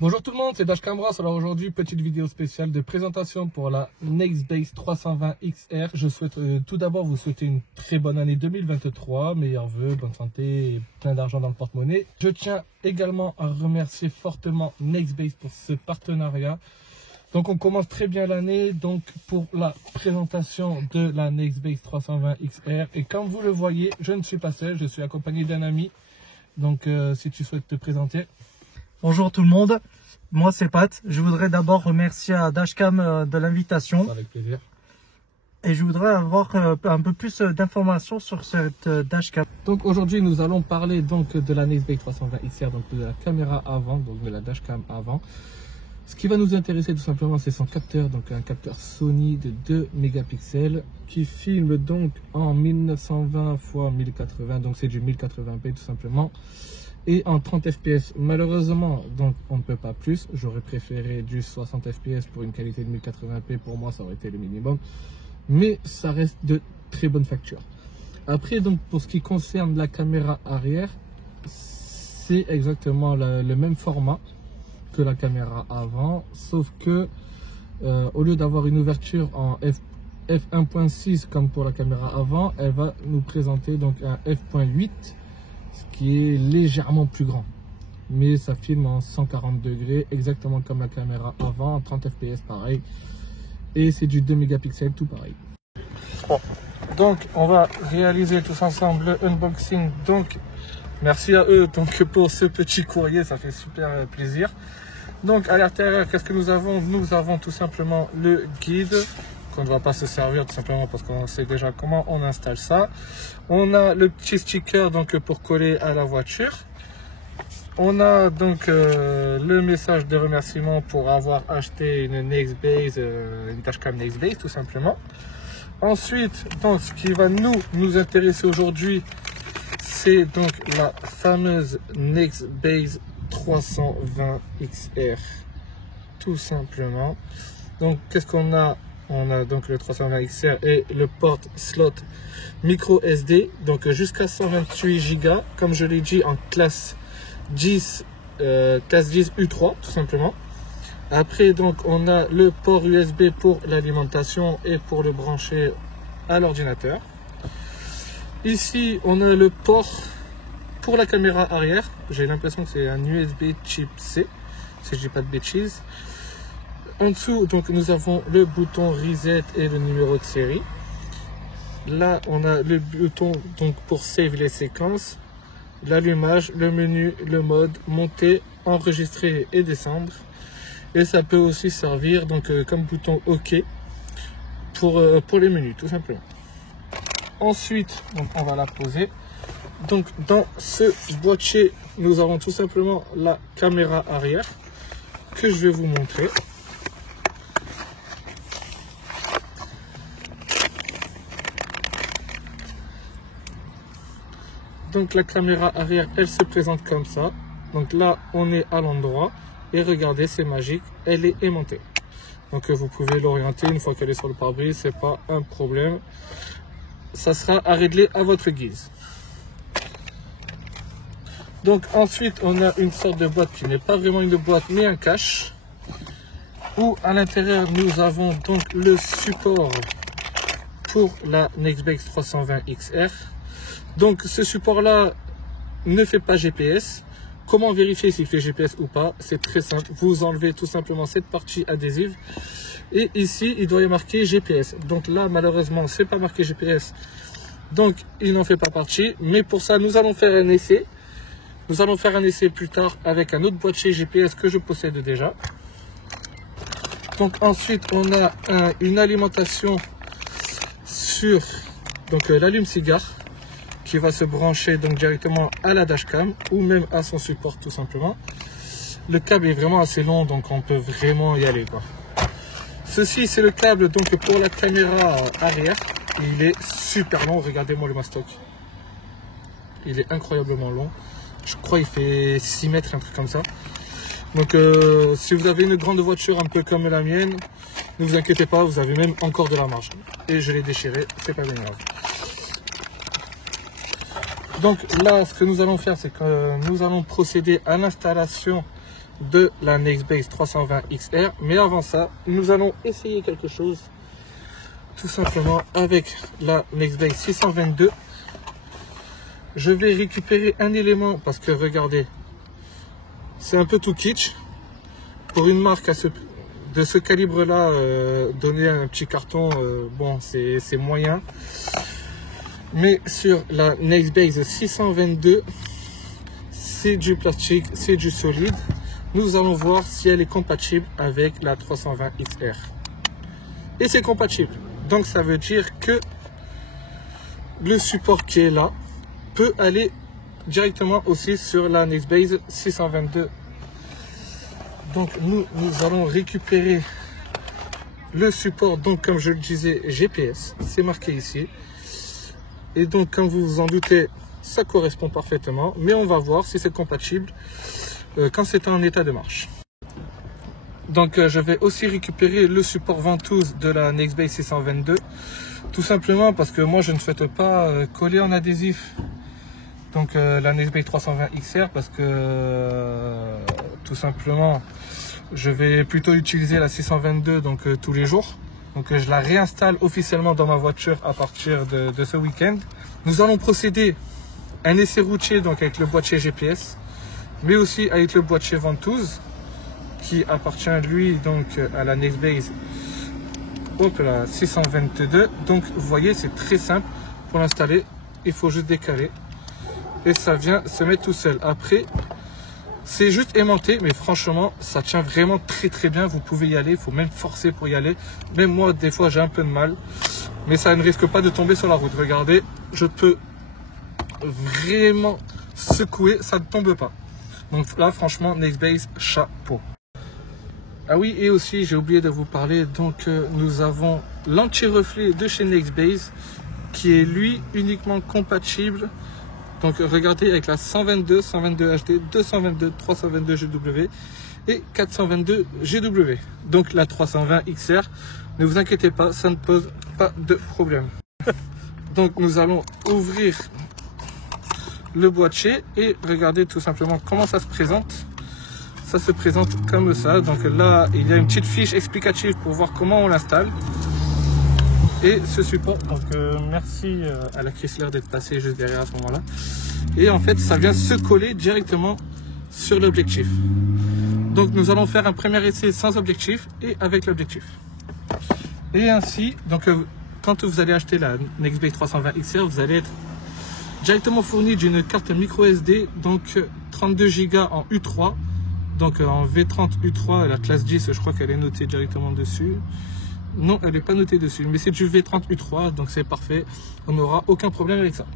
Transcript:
Bonjour tout le monde, c'est Dashcam Bros. Alors aujourd'hui, petite vidéo spéciale de présentation pour la Nextbase 320 XR. Je souhaite tout d'abord vous souhaiter une très bonne année 2023, meilleurs vœux, bonne santé et plein d'argent dans le porte-monnaie. Je tiens également à remercier fortement Nextbase pour ce partenariat. Donc on commence très bien l'année donc pour la présentation de la Nextbase 320 XR. Et comme vous le voyez, je ne suis pas seul, je suis accompagné d'un ami. Donc si tu souhaites te présenter. Bonjour tout le monde, moi c'est Pat. Je voudrais d'abord remercier à Dashcam de l'invitation. Avec plaisir. Et je voudrais avoir un peu plus d'informations sur cette Dashcam. Donc aujourd'hui nous allons parler donc de la Nextbase 320 XR, donc de la caméra avant, donc de la Dashcam avant. Ce qui va nous intéresser tout simplement c'est son capteur, donc un capteur Sony de 2 mégapixels qui filme donc en 1920 x 1080, donc c'est du 1080p tout simplement. Et en 30 fps, malheureusement, donc on ne peut pas plus. J'aurais préféré du 60 fps pour une qualité de 1080p. Pour moi, ça aurait été le minimum. Mais ça reste de très bonne facture. Après, donc pour ce qui concerne la caméra arrière, c'est exactement le même format que la caméra avant, sauf que au lieu d'avoir une ouverture en f1.6 comme pour la caméra avant, elle va nous présenter donc un f.8. ce qui est légèrement plus grand, mais ça filme en 140 degrés exactement comme la caméra avant, en 30 fps pareil, et c'est du 2 mégapixels tout pareil. Bon. Donc on va réaliser tous ensemble le unboxing. Donc merci à eux donc pour ce petit courrier, ça fait super plaisir. Donc à l'intérieur, qu'est-ce que nous avons? Nous avons tout simplement le guide qu'on ne va pas se servir tout simplement parce qu'on sait déjà comment on installe ça. On a le petit sticker donc pour coller à la voiture. On a donc le message de remerciement pour avoir acheté une Nextbase, une Dashcam Nextbase tout simplement. Ensuite, donc ce qui va nous intéresser aujourd'hui, c'est donc la fameuse Nextbase 320 XR tout simplement. Donc qu'est-ce qu'on a? On a donc le 320 XR et le port slot micro SD, donc jusqu'à 128 Go, comme je l'ai dit en classe 10 U3 tout simplement. Après donc on a le port USB pour l'alimentation et pour le brancher à l'ordinateur. Ici on a le port pour la caméra arrière, j'ai l'impression que c'est un USB type C si je dis pas de bêtises. En dessous, donc, nous avons le bouton reset et le numéro de série. Là, on a le bouton donc, pour save les séquences, l'allumage, le menu, le mode, monter, enregistrer et descendre. Et ça peut aussi servir donc, comme bouton OK pour les menus, tout simplement. Ensuite, donc, on va la poser. Donc, dans ce boîtier, nous avons tout simplement la caméra arrière que je vais vous montrer. Donc la caméra arrière, elle se présente comme ça. Donc là, on est à l'endroit. Et regardez, c'est magique, elle est aimantée. Donc vous pouvez l'orienter une fois qu'elle est sur le pare-brise, c'est pas un problème. Ça sera à régler à votre guise. Donc ensuite, on a une sorte de boîte qui n'est pas vraiment une boîte, mais un cache. Où à l'intérieur, nous avons donc le support pour la Nextbase 320 XR. Donc ce support là ne fait pas GPS. Comment vérifier s'il fait GPS ou pas? C'est très simple, vous enlevez tout simplement cette partie adhésive et ici il doit y marquer GPS. Donc là malheureusement c'est pas marqué GPS, donc il n'en fait pas partie. Mais pour ça nous allons faire un essai. Nous allons faire un essai plus tard avec un autre boîtier GPS que je possède déjà. Donc ensuite on a une alimentation sur l'allume-cigare qui va se brancher donc directement à la dashcam ou même à son support tout simplement. Le câble est vraiment assez long, donc on peut vraiment y aller quoi. Ceci c'est le câble donc pour la caméra arrière. Il est super long, regardez-moi le mastoc. Il est incroyablement long. Je crois qu'il fait 6 mètres, un truc comme ça. Donc si vous avez une grande voiture un peu comme la mienne, ne vous inquiétez pas, vous avez même encore de la marge. Et je l'ai déchiré, c'est pas bien grave. Donc là, ce que nous allons faire, c'est que nous allons procéder à l'installation de la Nextbase 320 XR. Mais avant ça, nous allons essayer quelque chose tout simplement avec la Nextbase 622. Je vais récupérer un élément parce que regardez, c'est un peu tout kitsch. Pour une marque de ce calibre là, donner un petit carton, bon c'est moyen. Mais sur la Nextbase 622, c'est du plastique, c'est du solide. Nous allons voir si elle est compatible avec la 320 XR. Et c'est compatible. Donc ça veut dire que le support qui est là peut aller directement aussi sur la Nextbase 622. Donc nous allons récupérer le support, donc comme je le disais, GPS, c'est marqué ici. Et donc comme vous vous en doutez, ça correspond parfaitement, mais on va voir si c'est compatible quand c'est en état de marche. Donc je vais aussi récupérer le support ventouse de la Nextbase 622, tout simplement parce que moi je ne souhaite pas coller en adhésif donc la Nextbase 320 XR, parce que tout simplement je vais plutôt utiliser la 622 donc tous les jours. Donc je la réinstalle officiellement dans ma voiture à partir de ce week-end. Nous allons procéder à un essai routier donc avec le boîtier GPS, mais aussi avec le boîtier ventouse qui appartient lui donc à la Nextbase 622. Donc vous voyez, c'est très simple pour l'installer, il faut juste décaler et ça vient se mettre tout seul. Après c'est juste aimanté, mais franchement ça tient vraiment très bien. Vous pouvez y aller, il faut même forcer pour y aller. Même moi des fois j'ai un peu de mal, mais ça ne risque pas de tomber sur la route. Regardez, je peux vraiment secouer, ça ne tombe pas. Donc là franchement Nextbase, chapeau. Ah oui, et aussi j'ai oublié de vous parler, donc nous avons l'anti-reflet de chez Nextbase qui est lui uniquement compatible. Donc regardez avec la 122, 122 HD, 222, 322 GW et 422 GW. Donc la 320 XR, ne vous inquiétez pas, ça ne pose pas de problème. Donc nous allons ouvrir le boîtier et regardez tout simplement comment ça se présente. Ça se présente comme ça. Donc là il y a une petite fiche explicative pour voir comment on l'installe. Et ce support, donc merci à la Chrysler d'être passé juste derrière à ce moment là. Et en fait ça vient se coller directement sur l'objectif. Donc nous allons faire un premier essai sans objectif et avec l'objectif. Et ainsi, donc quand vous allez acheter la Nextbase 320 XR, vous allez être directement fourni d'une carte micro SD, donc 32 Go en U3, donc en V30 U3, la classe 10, je crois qu'elle est notée directement dessus. Non, elle n'est pas notée dessus, mais c'est du V30 U3, donc c'est parfait, on n'aura aucun problème avec ça.